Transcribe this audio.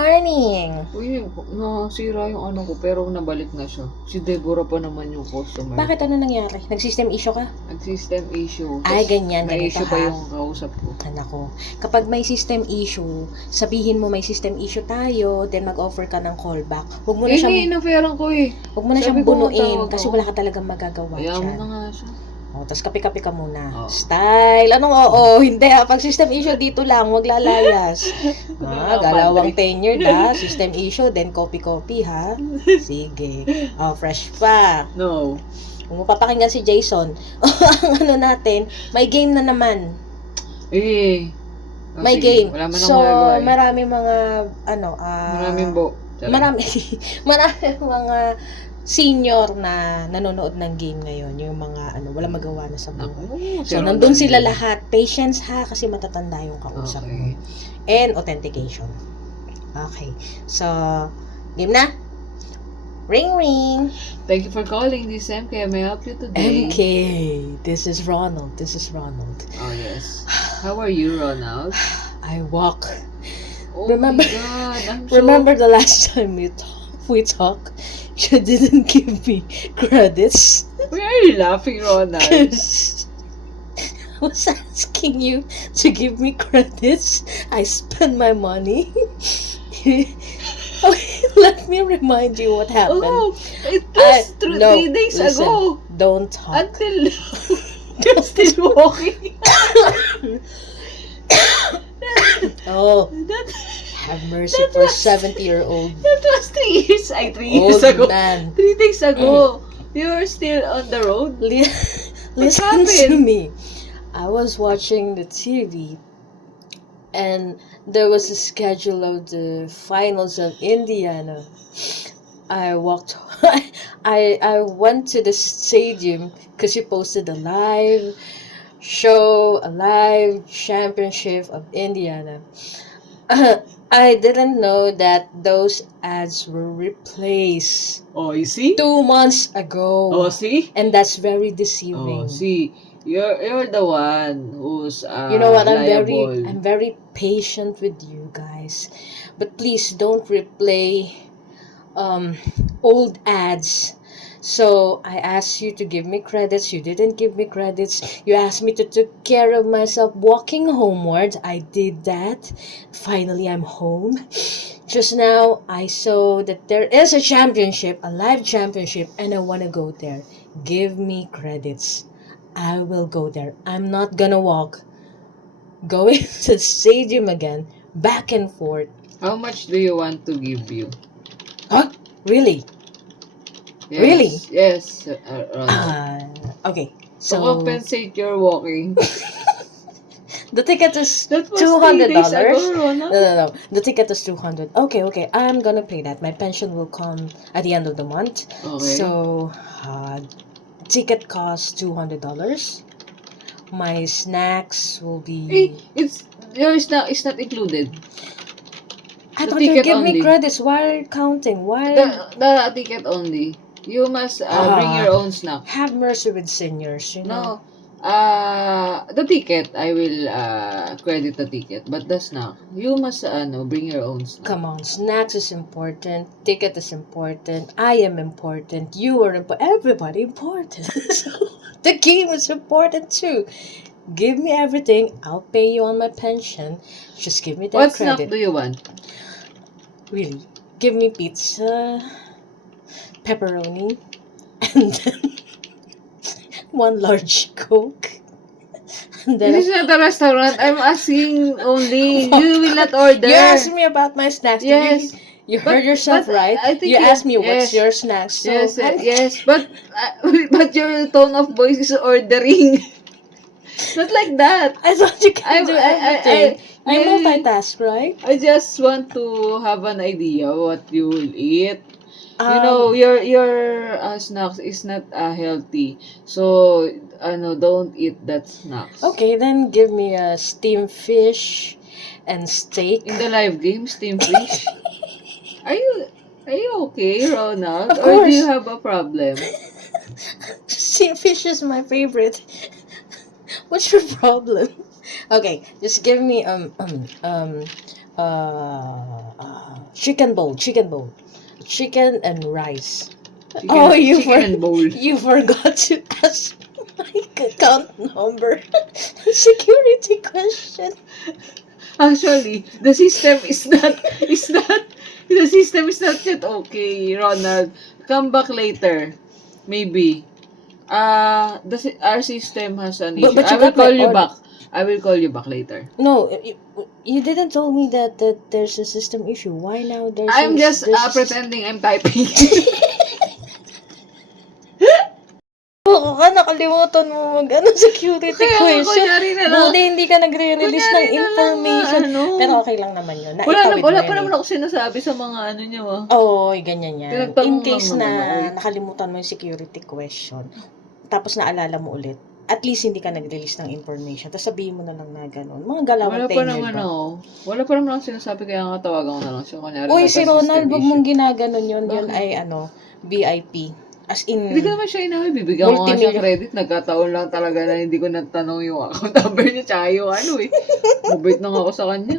Morning! Uy, nasira yung ano ko, pero nabalik na siya. Si Deborah pa naman yung customer. Bakit ano nangyari? Nag-system issue ka? Nag-system issue. Ay, Tas ganyan, may ganito issue pa ha. yung kausap ko. Nako, kapag may system issue, sabihin mo may system issue tayo, then mag-offer ka ng callback. Huwag mo na siyang, ina-offeran ko eh. huwag mo na Sabi siyang ko, bunuin matawag kasi ako. wala ka talagang magagawa Ayaw mo dyan. na nga siya. O, tapos kape-kape ka muna. Oo. Style! Anong oo? Hindi ha. Pag system issue, dito lang. Huwag lalayas. Galawang tenured ha. System issue, then copy-copy ha. Sige. Oh, fresh pa. No. Kung mapapakinggan si Jason, ang ano natin, may game na naman. Eh. May game. Wala man So, magagawa eh. marami mga, Maraming bo. marami mga senior na nanonood ng game ngayon. Yung mga, walang magawa na sa buhay. Naku, So, nandun sila lahat. Patience ha, kasi matatanda yung kausap mo. Okay. And authentication. Okay. So, game na? Ring, ring. Thank you for calling this MK. May I help you today? MK, this is Ronald. Oh, yes. How are you, Ronald? I walk. Oh Remember- my God. I'm so... Remember the last time we talked? You didn't give me credits. Why are you laughing, Ronald? Because I was asking you to give me credits. I spent my money. Okay, let me remind you what happened. Oh, it was No, 3 days listen, ago. Don't talk. Until you're still walking. Oh, That, have mercy That for was- 70-year-old that was 3 years. 3 old years ago. man. 3 days ago. You're still on the road. Listen to happened? me. I was watching the TV and there was a schedule of the finals of Indiana. I walked I went to the stadium because you posted a live show, a live championship of Indiana. I didn't know that those ads were replaced Oh, you see? 2 months ago. Oh, see? And that's very deceiving. Oh, see. You're the one who's You know what? liable. I'm very patient with you guys, but please don't replay old ads. So I asked you to give me credits. You didn't give me credits. You asked me to take care of myself walking homeward. I did that. Finally, I'm home. Just now, I saw that there is a championship, a live championship, and I want to go there. Give me credits. I will go there. I'm not gonna walk. Going to the stadium again, back and forth. How much do you want to give you? Huh? Really? Yes, Really? Yes, Ronald. Okay. To So compensate your walking. the ticket is That was $200. 3 days ago, Ronald. No. The ticket is $200. Okay. I'm gonna pay that. My pension will come at the end of the month. Okay. So, ticket costs $200. My snacks will be. It's not included. I the thought you ticket give me only. credits. Why are you counting? Why? The ticket only. You must bring your own snack. Have mercy with seniors, you know. No. The ticket I will credit the ticket, but the snack you must bring your own snack. Come on, snacks is important. Ticket is important. I am important. You are important. Everybody important. So, the game is important too. Give me everything. I'll pay you on my pension. Just give me that What snack credit. do you want? Really. Give me pizza, pepperoni, and then one large Coke. And then This is not a restaurant. I'm asking only. You will not order. you asked me about my snacks. Did Yes. You heard yourself but right. I think You asked me what's yes. your snacks. So Yes, I'm- yes, but your tone of voice is ordering. Not like that. I thought you could I'm- do I- everything. You I- multitask, right? I just want to have an idea what you will eat. You Um, know, your snacks is not healthy. So, don't eat that snacks. Okay, then give me a steamed fish and steak. In the live game, steam fish. Are you okay, Ronald? Of Or do course. you have a problem? Steamed fish is my favorite. What's your problem? Okay, just give me chicken bowl. Chicken and rice. Chicken, Oh, you chicken and bowl. You forgot to ask my account number. Security question. Actually, the system is not yet okay, Ronald. Come back later. Maybe. Our system has an issue. But you I will got my call you order. back. I will call you back later. No, you didn't tell me that there's a system issue. Why now I'm just pretending I'm typing. Oo ka, nakalimutan mo security Kaya nga, question. kunyari na lang. Buti hindi ka nagre-release ng Kunyari na lang, information. ano. Pero okay lang naman yun. Wala Naitawid mo pa yun naman ako sinasabi sa mga ano niyo, ah. Oo, ganyan yan. Tinagtanong In lang case naman ako, na eh. nakalimutan mo yung security question, tapos naalala mo ulit, at least hindi ka nag-release ng information. Tapos sabihin mo na lang na gano'n. Mga galawang Wala pa tenure naman ba? ako. Wala pa naman ako sinasabi, kaya nga tawagan ko na lang siya. Kunyari, Uy, si nagka-system Ronald, wag issue. mong ginaganon yun. Yun Bakit? ay VIP. As in, Hindi ko naman siya inaway. Bibigyan ko nga siya Multimillion. credit. Nagkataon lang talaga na hindi ko natanong yung account number niya tsaka yung ano eh. Mabait lang ako sa kanya.